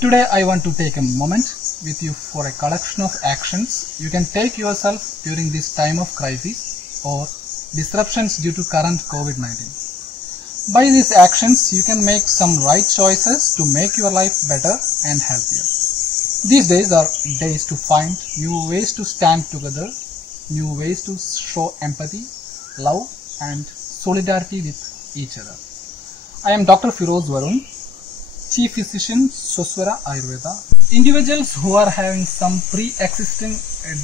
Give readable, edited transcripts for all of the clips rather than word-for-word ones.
Today I want to take a moment with you for a collection of actions you can take yourself during this time of crisis or disruptions due to current COVID-19. By these actions, you can make some right choices to make your life better and healthier. These days are days to find new ways to stand together, new ways to show empathy, love and solidarity with each other. I am Dr. Firoz Varun, Chief Physician, Swasthwara Ayurveda. Individuals who are having some pre-existing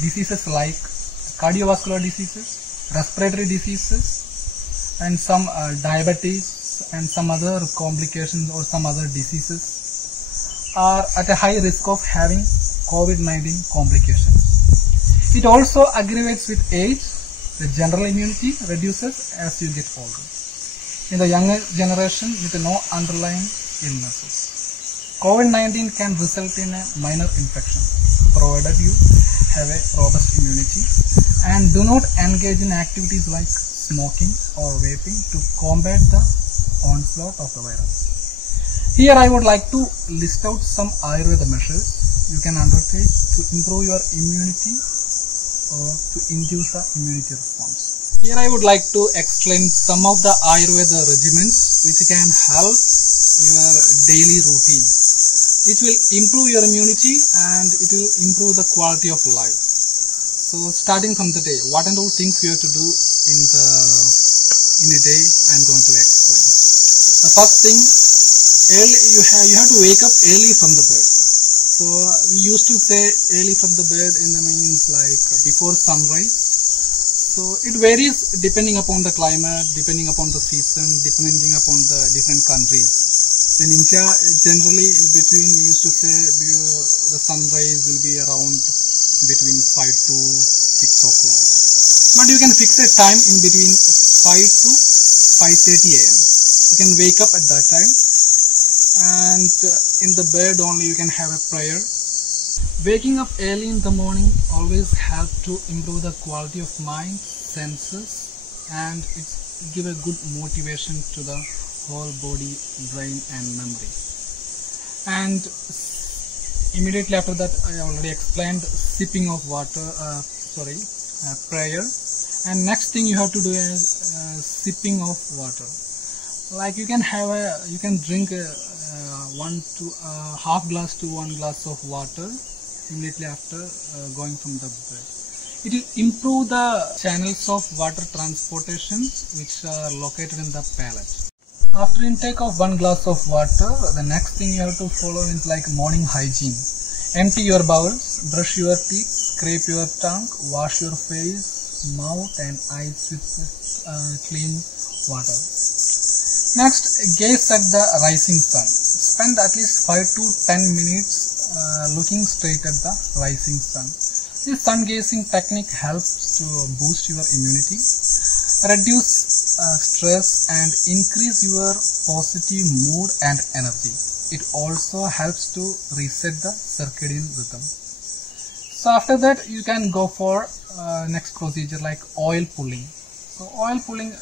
diseases like cardiovascular diseases, respiratory diseases, and some diabetes and some other complications or some other diseases are at a high risk of having COVID-19 complications. It also aggravates with age. The general immunity reduces as you get older. In the younger generation with no underlying illnesses. COVID-19 can result in a minor infection provided you have a robust immunity and do not engage in activities like smoking or vaping to combat the onslaught of the virus. Here I would like to list out some Ayurveda measures you can undertake to improve your immunity or to induce the immunity response. Here I would like to explain some of the Ayurveda regimens which can help your daily routine, which will improve your immunity and it will improve the quality of life. So starting from the day, what and all things you have to do in a day, I am going to explain. The first thing, you have to wake up early from the bed. So we used to say early from the bed in the means like before sunrise. So it varies depending upon the climate, depending upon the season, depending upon the different countries. In India, generally in between we used to say the sunrise will be around between 5 to 6 o'clock. But you can fix a time in between 5 to 5:30 a.m. You can wake up at that time and in the bed only you can have a prayer. Waking up early in the morning always helps to improve the quality of mind, senses, and it give a good motivation to the whole body, brain and memory. And immediately after that I already explained sipping of water, prayer, and next thing you have to do is sipping of water. Like you can drink half glass to 1 glass of water immediately after going from the bed. It will improve the channels of water transportation which are located in the palate. After intake of 1 glass of water, the next thing you have to follow is like morning hygiene. Empty your bowels, brush your teeth, scrape your tongue, wash your face, mouth and eyes with clean water. Next, gaze at the rising sun. Spend at least 5 to 10 minutes looking straight at the rising sun. This sun gazing technique helps to boost your immunity, reduce stress and increase your positive mood and energy. It also helps to reset the circadian rhythm. So after that you can go for next procedure like oil pulling. So oil pulling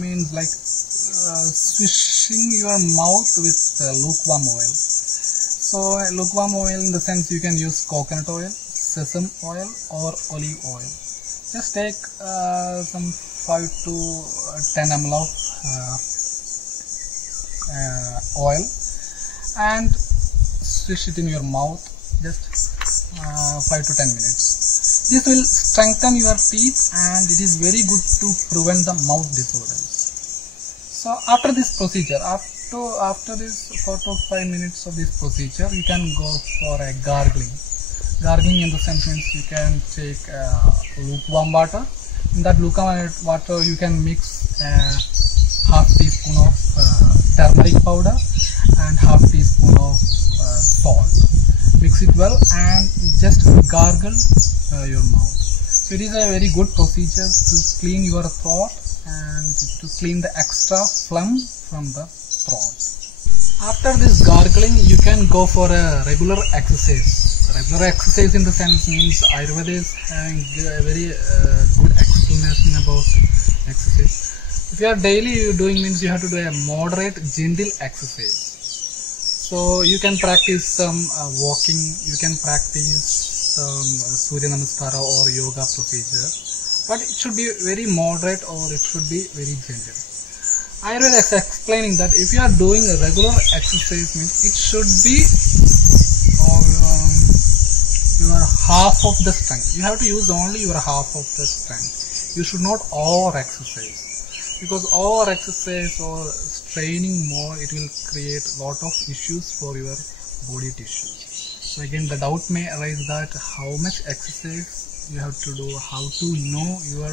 means like swishing your mouth with lukewarm oil. So lukewarm oil in the sense you can use coconut oil, sesame oil or olive oil. Just take some 5 to 10 ml of oil and swish it in your mouth just 5 to 10 minutes. This will strengthen your teeth and it is very good to prevent the mouth disorders. So after this procedure, after this 4 to 5 minutes of this procedure, you can go for a gargling. Gargling in the sense means you can take lukewarm water. In that lukewarm water you can mix half teaspoon of turmeric powder and half teaspoon of salt. Mix it well and just gargle your mouth. So it is a very good procedure to clean your throat and to clean the extra phlegm from the throat. After this gargling you can go for a regular exercise. Regular exercise in the sense means Ayurveda is having a very good explanation about exercise. If you are daily doing means you have to do a moderate gentle exercise. So you can practice some walking, you can practice some Surya Namaskara or yoga procedure, but it should be very moderate or it should be very gentle. Ayurveda is explaining that if you are doing a regular exercise, means it should be your half of the strength. You have to use only your half of the strength. You should not over exercise, because over exercise or straining more, it will create a lot of issues for your body tissues. So again, the doubt may arise that how much exercise you have to do, how to know your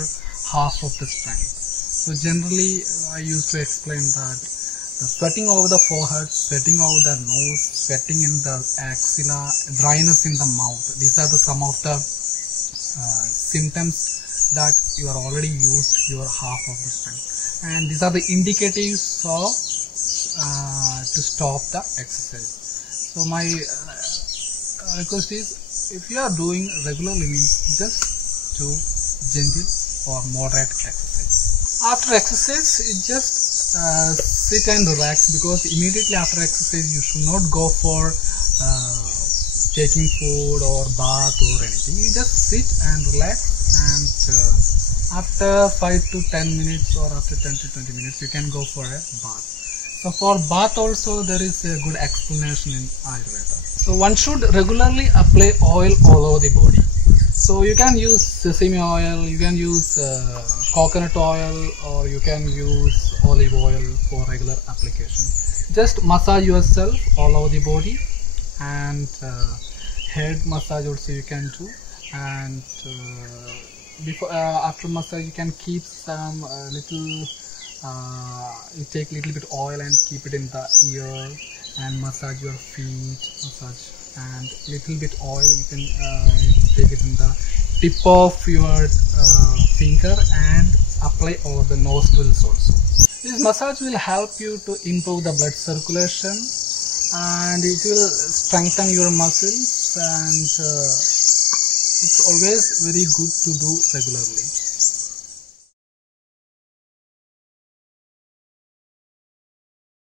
half of the strength. So generally, I used to explain that the sweating over the forehead, sweating over the nose, sweating in the axilla, dryness in the mouth, these are some of the symptoms that you are already used your half of the strength. And these are the indicatives of to stop the exercise. So my request is, if you are doing regularly, means just do gentle or moderate exercise. After exercise, just sit and relax, because immediately after exercise you should not go for taking food or bath or anything. You just sit and relax, and after 5 to 10 minutes or after 10 to 20 minutes you can go for a bath. So for bath also there is a good explanation in Ayurveda. So one should regularly apply oil all over the body. So you can use sesame oil, you can use coconut oil, or you can use olive oil for regular application. Just massage yourself all over the body, and head massage also you can do. And before after massage you can keep some little you take little bit oil and keep it in the ear and massage your feet, massage, and little bit oil you can take it in the tip of your finger and apply over the nostrils also. This massage will help you to improve the blood circulation, and it will strengthen your muscles, and it's always very good to do regularly.